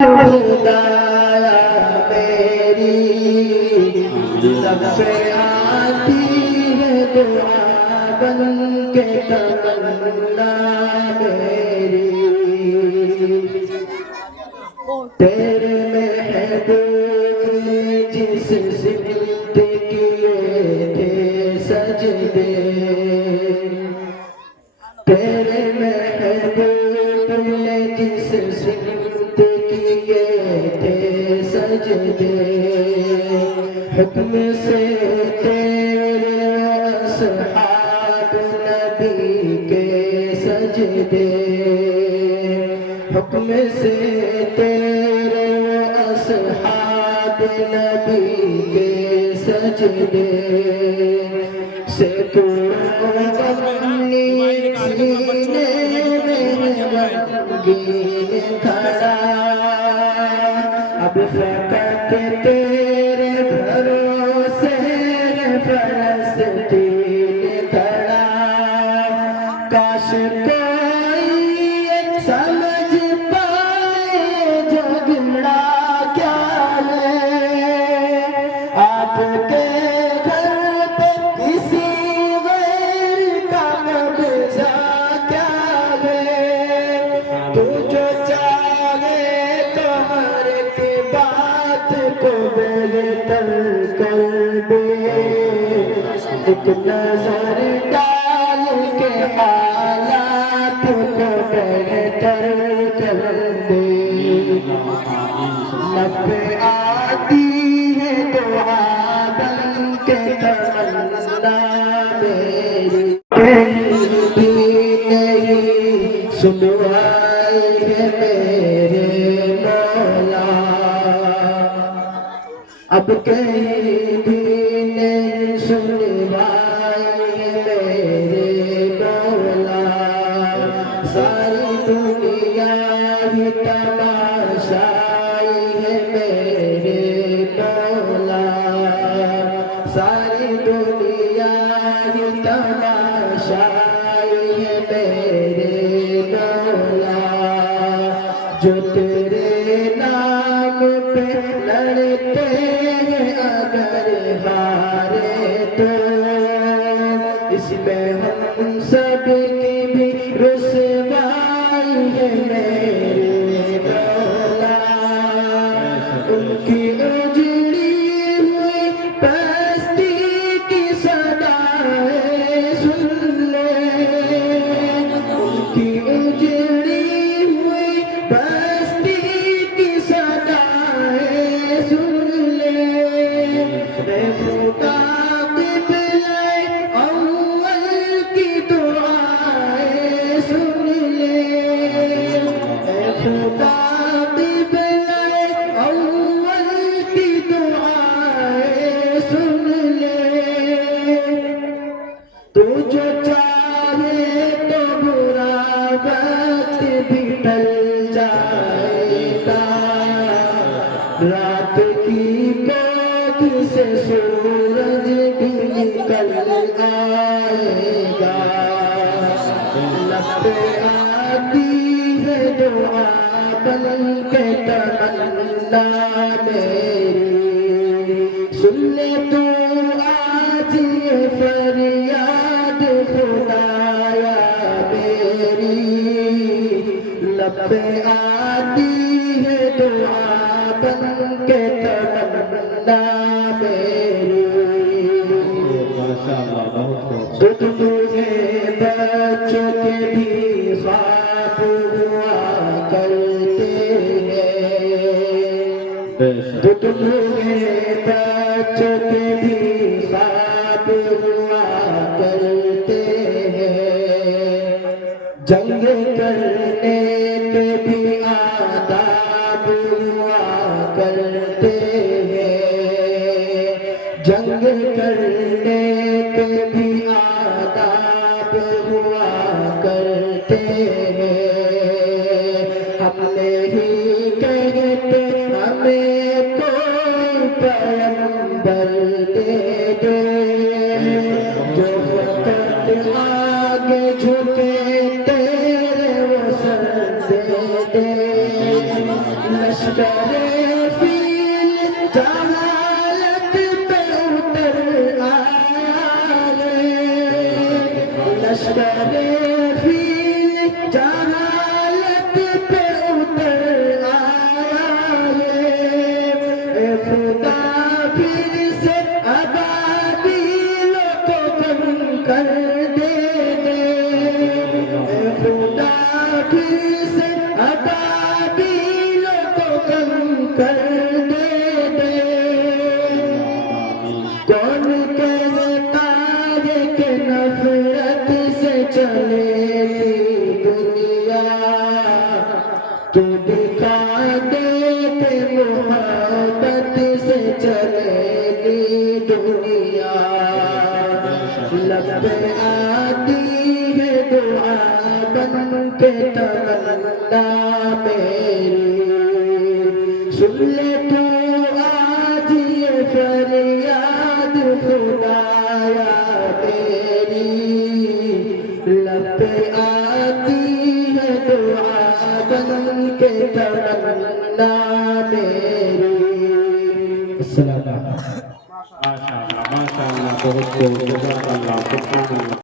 خدایا میری لب پہ آتی ہے دعا بن کے تمنا میری تیرے محبوب نے جس سمت کیے تھے سجدے تیرے محبوب نے جس سمت کیے تھے سجدے حکم سے تیرے اصحاب نبی کے سجدے حکم سے تیرے اصحاب نبی کے سجدے سے تو اپنی سینے میں رنگین کھڑا اب فقط تیرے بھروسے فلسطین کھڑا کاش کوئی سمجھ پائے جھگڑا کیا ہے آپ کے گھر پہ کسی غیر کا قبضہ کیا ہے تو جو چاہے تو ہر ایک بات کو بہتر کر دے ایک نظر ڈال کے حالات کو بہتر کر دے لب پہ آتی ہے دعا بن کے تمنا میری کہیں بھی نہیں سنوائی ہے میرے مولا اب کہیں بھی نہیں سنوائی ہے میرے مولا ساری دنیا ہی تماشائی ہے میرے مولا ساری دنیا ہی تماشائی ہے میرے مولا جو تیرے نام پہ لڑتے ہیں اگر ہارے تو اس میں ہم سب کی بھی رسوائی ہے میرے مولا ان کی اجڑی ہوئی پستی کی صدائیں سن لے ان کی اجڑی ہوئی بستی کی صدائیں سن لے اے خدا قبلہ اول کی دعائیں سن لے اے خدا قبلہ اول کی دعائیں سن لے تو جو چاہے تو برا وقت بھی ٹل جائے گا رات کی کوکھ سے سورج بھی نکل آئے گا لب پہ آتی ہے دعا بن کے تمنا میری سن لے تو آج یہ فریاد خدایا میری لب پہ آتی ہے دعا بن کے تمنا میری تو تمہیں بچوں کے بھی خواب ہوا کرتے ہیں تو تمہیں بچوں کے بھی خواب ہوا کرتے ہیں جنگ کرنے کے بھی آداب ہوا کرتے ہیں جنگ کرنے کے بھی آداب ہوا کرتے ہیں ہم نہیں کہتے ہمیں کوئی پیغمبر دے دے جو فقط آگے جھکے تیرے وہ سر دے دے لشکر فیل جہالت پہ اتر آیا ہے، لشکر فیل جہالت پہ اتر آیا ہے، اے خدا پھر سے ابابیلوں کو کم کر دے دے، اے خدا پھر سے ابابیلوں کو کم کر دے دے، کون کہتا ہے کہ نفرت سے چلے گی دنیا، تو دکھا دے کہ محبت سے چلے گی دنیا، لب پہ آتی ہے دعا بن کے تمنا میری، سن لے تو آج یہ فریاد خدایا میری، لب پہ آتی ہے دعا بن کے تمنا میری۔ السلام علیکم۔ ماشاءاللہ ماشاءاللہ، بہت بہت جزاک اللہ، سبحان اللہ۔